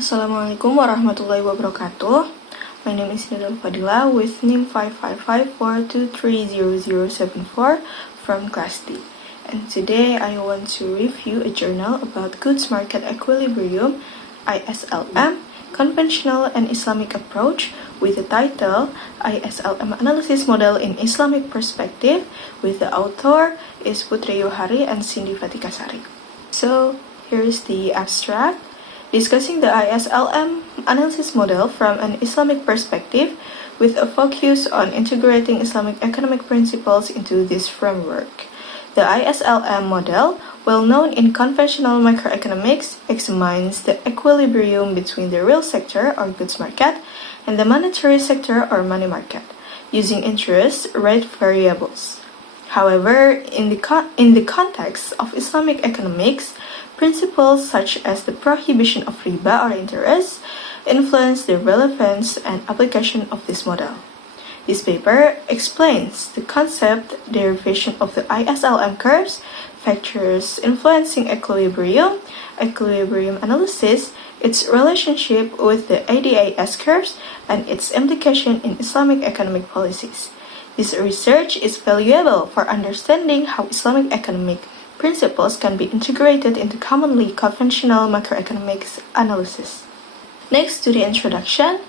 Assalamualaikum warahmatullahi wabarakatuh. My name is Nidal Fadila with NIM 55542300074 from Class D. And today I want to review a journal about Goods Market Equilibrium, ISLM, Conventional and Islamic Approach, with the title ISLM Analysis Model in Islamic Perspective, with the author is Putri Yohari and Cindy Fatikasari. So here is the abstract. Discussing the ISLM analysis model from an Islamic perspective with a focus on integrating Islamic economic principles into this framework. The ISLM model, well known in conventional macroeconomics, examines the equilibrium between the real sector or goods market and the monetary sector or money market, using interest rate variables. However, in the context of Islamic economics, principles such as the prohibition of riba or interest influence the relevance and application of this model. This paper explains the concept, derivation of the ISLM curves, factors influencing equilibrium, equilibrium analysis, its relationship with the ADAS curves, and its implication in Islamic economic policies. This research is valuable for understanding how Islamic economic principles can be integrated into commonly conventional macroeconomics analysis. Next to the introduction,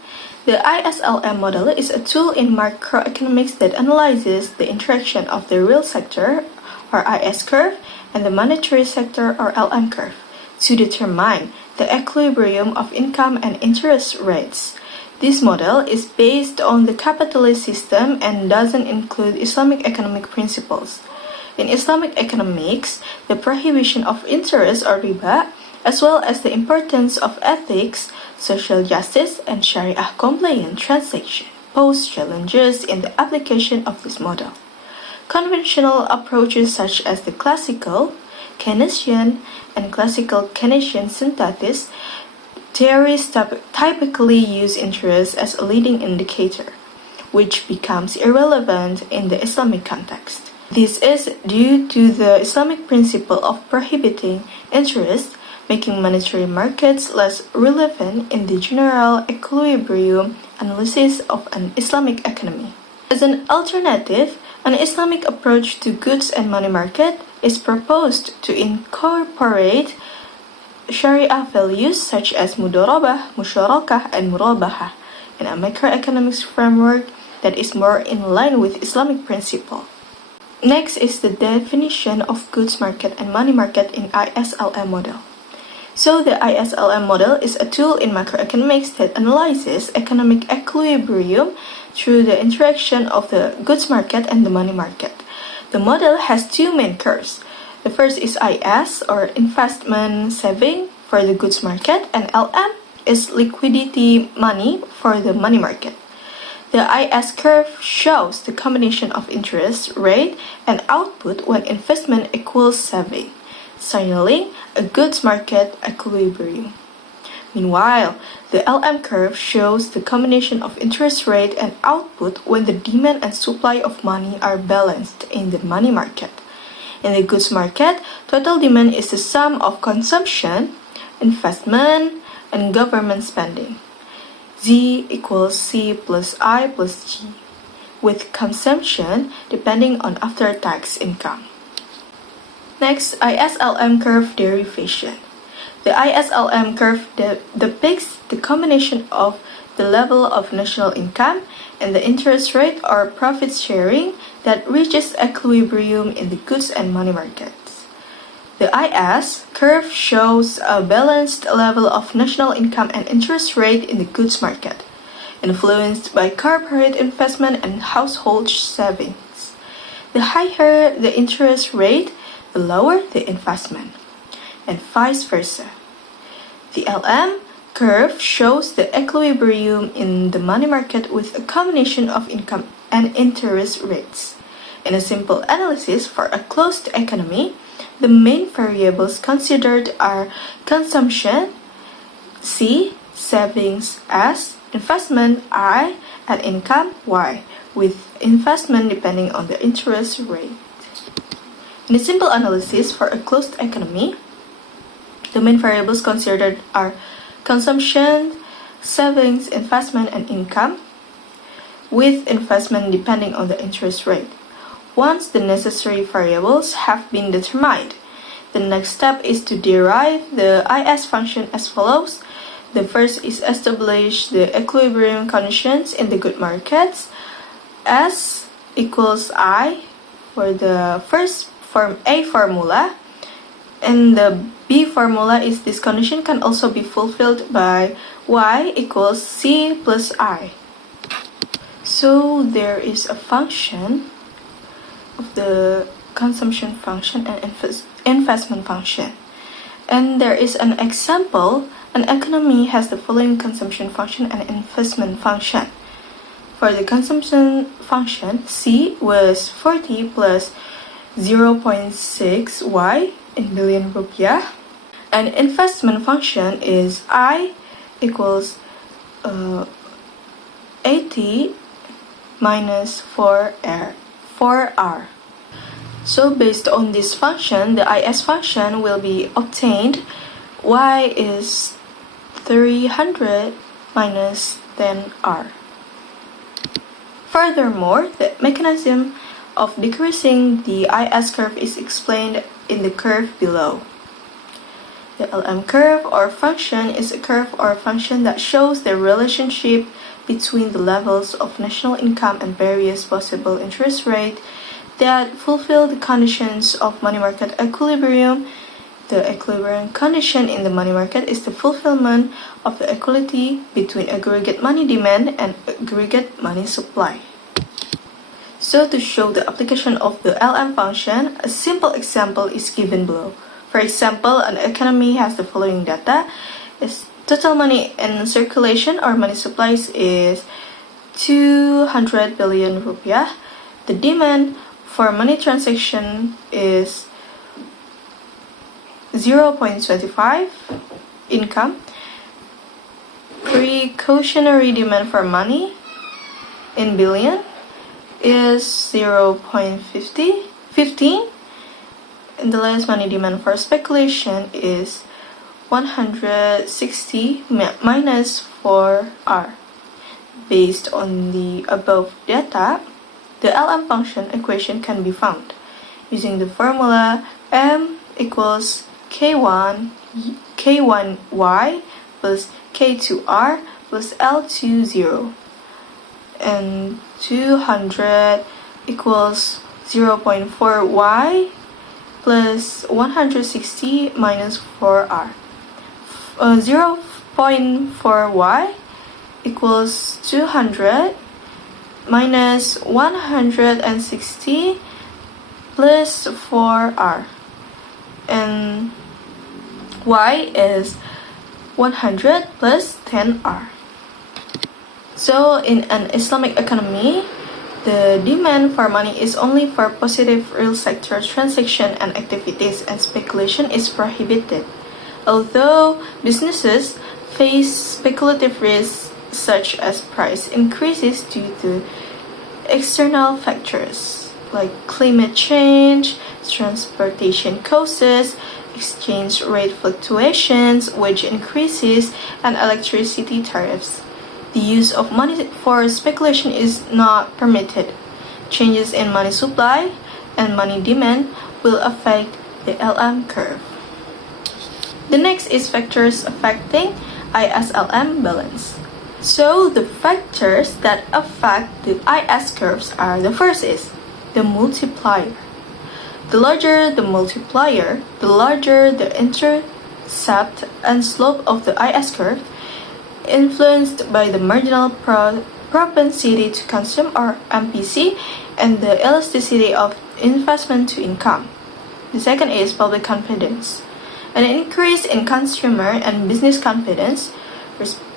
the ISLM model is a tool in macroeconomics that analyzes the interaction of the real sector, or IS curve, and the monetary sector, or LM curve, to determine the equilibrium of income and interest rates. This model is based on the capitalist system and doesn't include Islamic economic principles. In Islamic economics, the prohibition of interest or riba, as well as the importance of ethics, social justice, and Sharia-compliant transaction, pose challenges in the application of this model. Conventional approaches such as the classical Keynesian and classical Keynesian synthesis theories typically use interest as a leading indicator, which becomes irrelevant in the Islamic context. This is due to the Islamic principle of prohibiting interest, making monetary markets less relevant in the general equilibrium analysis of an Islamic economy. As an alternative, an Islamic approach to goods and money market is proposed to incorporate Sharia values such as mudorobah, musyarakah, and murabahah in a macroeconomics framework that is more in line with Islamic principle. Next is the definition of goods market and money market in ISLM model. So the ISLM model is a tool in macroeconomics that analyzes economic equilibrium through the interaction of the goods market and the money market. The model has two main curves. The first is IS, or investment saving, for the goods market, and LM is liquidity money for the money market. The IS curve shows the combination of interest rate and output when investment equals saving, signaling a goods market equilibrium. Meanwhile, the LM curve shows the combination of interest rate and output when the demand and supply of money are balanced in the money market. In the goods market, total demand is the sum of consumption, investment, and government spending. Z equals C plus I plus G, with consumption depending on after-tax income. Next, ISLM curve derivation. The ISLM curve depicts the combination of the level of national income and the interest rate or profit sharing that reaches equilibrium in the goods and money markets. The IS curve shows a balanced level of national income and interest rate in the goods market, influenced by corporate investment and household savings. The higher the interest rate, the lower the investment, and vice versa. The LM curve shows the equilibrium in the money market with a combination of income and interest rates. In a simple analysis for a closed economy, the main variables considered are consumption, C, savings, S, investment, I, and income, Y, with investment depending on the interest rate. In a simple analysis for a closed economy, the main variables considered are consumption, savings, investment, and income, with investment depending on the interest rate. Once the necessary variables have been determined, the next step is to derive the IS function as follows. The first is establish the equilibrium conditions in the good markets. S equals I for the first A formula, and the B formula is this condition can also be fulfilled by Y equals C plus I. So there is a function of the consumption function and investment function. And there is an example. An economy has the following consumption function and investment function. For the consumption function, C was 40 plus 0.6 Y in billion rupiah. And investment function is I equals 80 minus 4R. So based on this function, the IS function will be obtained. Y is 300 minus 10R. Furthermore, the mechanism of decreasing the IS curve is explained in the curve below. The LM curve or function is a curve or function that shows the relationship between the levels of national income and various possible interest rates that fulfill the conditions of money market equilibrium. The equilibrium condition in the money market is the fulfillment of the equality between aggregate money demand and aggregate money supply. So to show the application of the LM function, a simple example is given below. For example, an economy has the following data. Its total money in circulation or money supplies is 200 billion rupiah. The demand for money transaction is 0.25. Income. Precautionary demand for money in billion is 0.15. And the last money demand for speculation is 160 minus 4R. Based on the above data, the LM function equation can be found using the formula M equals K1Y plus K2R plus L20, and 200 equals 0.4Y plus 160 minus 4R. 0.4Y equals 200 minus 160 plus 4R, and Y is 100 plus 10R. So in an Islamic economy, the demand for money is only for positive real sector transaction and activities, and speculation is prohibited. Although businesses face speculative risks such as price increases due to external factors like climate change, transportation costs, exchange rate fluctuations, wage increases, and electricity tariffs. The use of money for speculation is not permitted. Changes in money supply and money demand will affect the LM curve. The next is factors affecting ISLM balance. So the factors that affect the IS curves are: the first is the multiplier. The larger the multiplier, the larger the intercept and slope of the IS curve, influenced by the marginal propensity to consume or MPC and the elasticity of investment to income. The second is public confidence. An increase in consumer and business confidence,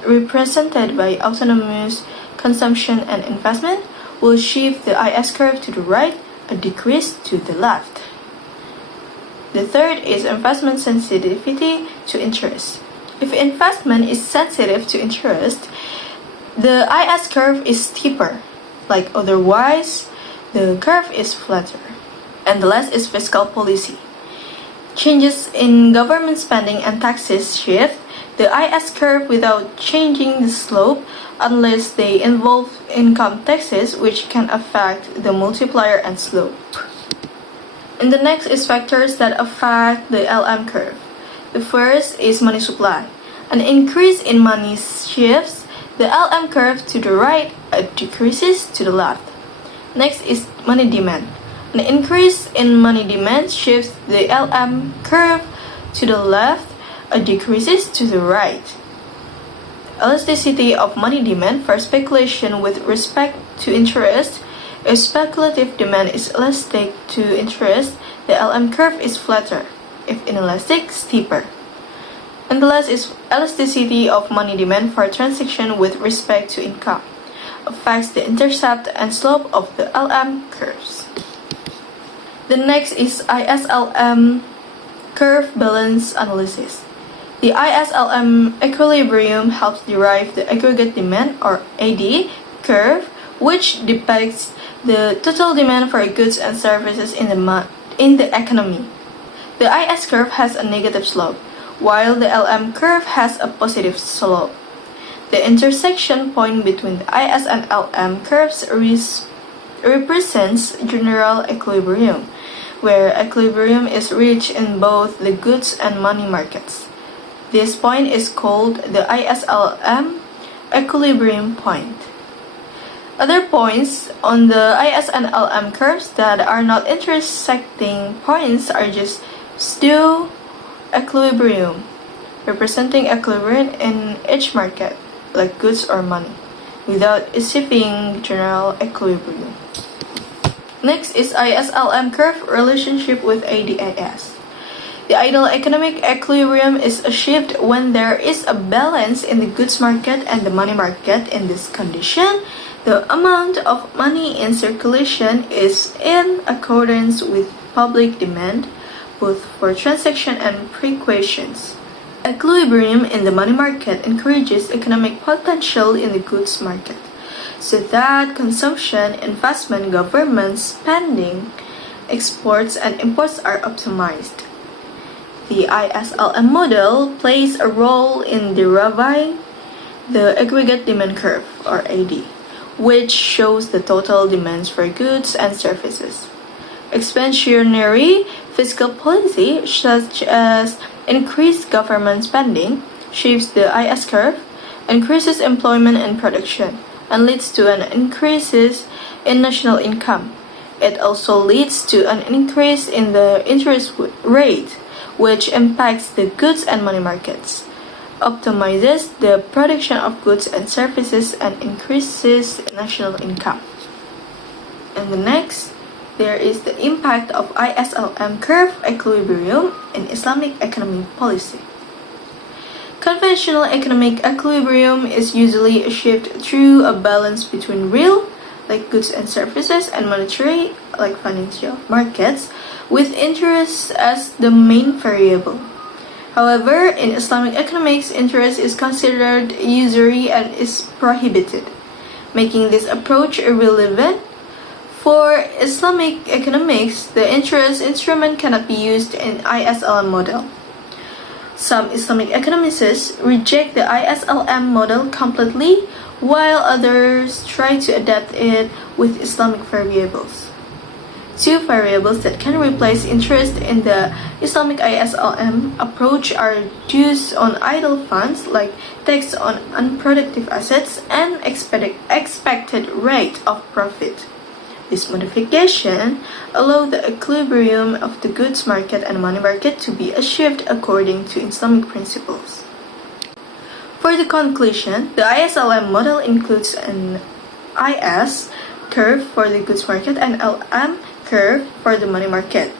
represented by autonomous consumption and investment, will shift the IS curve to the right, a decrease to the left. The third is investment sensitivity to interest. If investment is sensitive to interest, the IS curve is steeper, like otherwise the curve is flatter. And the last is fiscal policy. Changes in government spending and taxes shift the IS curve without changing the slope unless they involve income taxes, which can affect the multiplier and slope. And the next is factors that affect the LM curve. The first is money supply. An increase in money shifts the LM curve to the right, it decreases to the left. Next is money demand. An increase in money demand shifts the LM curve to the left, it decreases to the right. Elasticity of money demand for speculation with respect to interest. If speculative demand is elastic to interest, the LM curve is flatter. If inelastic, steeper. And the last is elasticity of money demand for transaction with respect to income. Affects the intercept and slope of the LM curves. The next is ISLM curve balance analysis. The ISLM equilibrium helps derive the aggregate demand or AD curve, which depicts the total demand for goods and services in the economy. The IS curve has a negative slope, while the LM curve has a positive slope. The intersection point between the IS and LM curves represents general equilibrium, where equilibrium is reached in both the goods and money markets. This point is called the ISLM equilibrium point. Other points on the IS and LM curves that are not intersecting points are just pseudo equilibrium, representing equilibrium in each market, like goods or money, without achieving general equilibrium. Next is ISLM curve relationship with ADAS. The ideal economic equilibrium is achieved when there is a balance in the goods market and the money market. In this condition, the amount of money in circulation is in accordance with public demand, both for transaction and precautions. Equilibrium in the money market encourages economic potential in the goods market, so that consumption, investment, government spending, exports, and imports are optimized. The ISLM model plays a role in deriving the aggregate demand curve, or AD, which shows the total demands for goods and services. Expansionary fiscal policy, such as increased government spending, shapes the IS curve, increases employment and production, and leads to an increase in national income. It also leads to an increase in the interest rate, which impacts the goods and money markets, optimizes the production of goods and services, and increases national income. And the next, there is the impact of ISLM curve equilibrium in Islamic economic policy. Conventional economic equilibrium is usually achieved through a balance between real, like goods and services, and monetary, like financial markets, with interest as the main variable. However, in Islamic economics, interest is considered usury and is prohibited, making this approach irrelevant. For Islamic economics, the interest instrument cannot be used in ISLM model. Some Islamic economists reject the ISLM model completely, while others try to adapt it with Islamic variables. Two variables that can replace interest in the Islamic ISLM approach are dues on idle funds, like tax on unproductive assets, and expected rate of profit. This modification allows the equilibrium of the goods market and money market to be achieved according to Islamic principles. For the conclusion, the ISLM model includes an IS curve for the goods market and LM curve for the money market.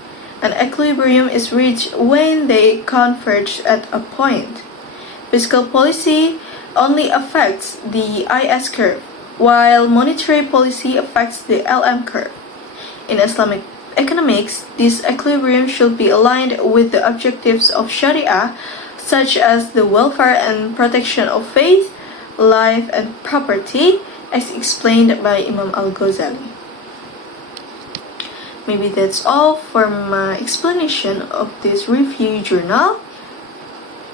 An equilibrium is reached when they converge at a point. Fiscal policy only affects the IS curve, while monetary policy affects the LM curve. In Islamic economics, this equilibrium should be aligned with the objectives of Sharia, such as the welfare and protection of faith, life, and property, as explained by Imam Al-Ghazali. Maybe that's all for my explanation of this review journal.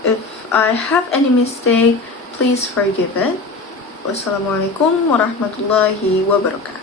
If I have any mistake, please forgive it. Wassalamualaikum warahmatullahi wabarakatuh.